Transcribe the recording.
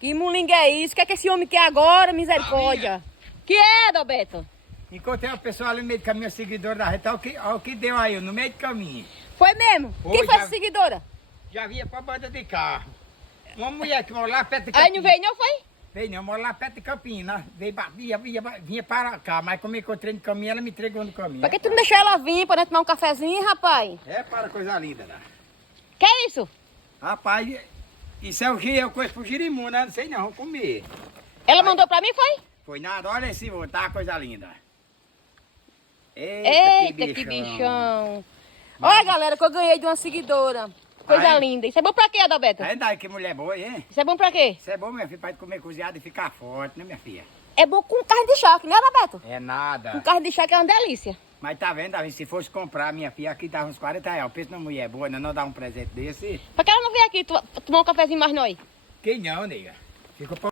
Que mulinga é isso? O que é que esse homem quer agora, misericórdia? Que é, Adalberto? Encontrei uma pessoa ali no meio do caminho, seguidor da reta. Olha o que deu aí, no meio do caminho. Foi mesmo? Foi, Quem foi já- essa seguidora? Já vinha pra banda de carro. Uma mulher que mora lá perto de Aí Campina. não veio não, foi? Veio não, mora lá perto de Campina. Veio, vinha para cá, mas como eu encontrei no caminho, ela me entregou no caminho. Por que tu não deixou ela vir pra nós tomar um cafezinho, rapaz? É para coisa linda, né? Que é isso? Rapaz, isso é o que eu conheço pro Jirimu, né? Não sei não, vamos comer. Ela mandou pra mim, foi? Foi nada, olha esse outro, tá coisa linda. Eita, que bichão. Olha, galera, que eu ganhei de uma seguidora. Coisa Ai. linda. Isso é bom pra quê, Adalberto? Ainda que mulher boa, hein? Isso é bom pra quê? Isso é bom, minha filha, pra comer cozinhado e ficar forte, né, minha filha? É bom com carne de charque, né, Adalberto? É Com nada. carne de charque é uma delícia. Mas tá vendo, Davi, se fosse comprar, minha filha, aqui dava uns 40 reais. Pensa numa mulher boa, não dá um presente desse. Por que ela não veio aqui tomar um cafezinho mais nós? Quem não, nega? Fica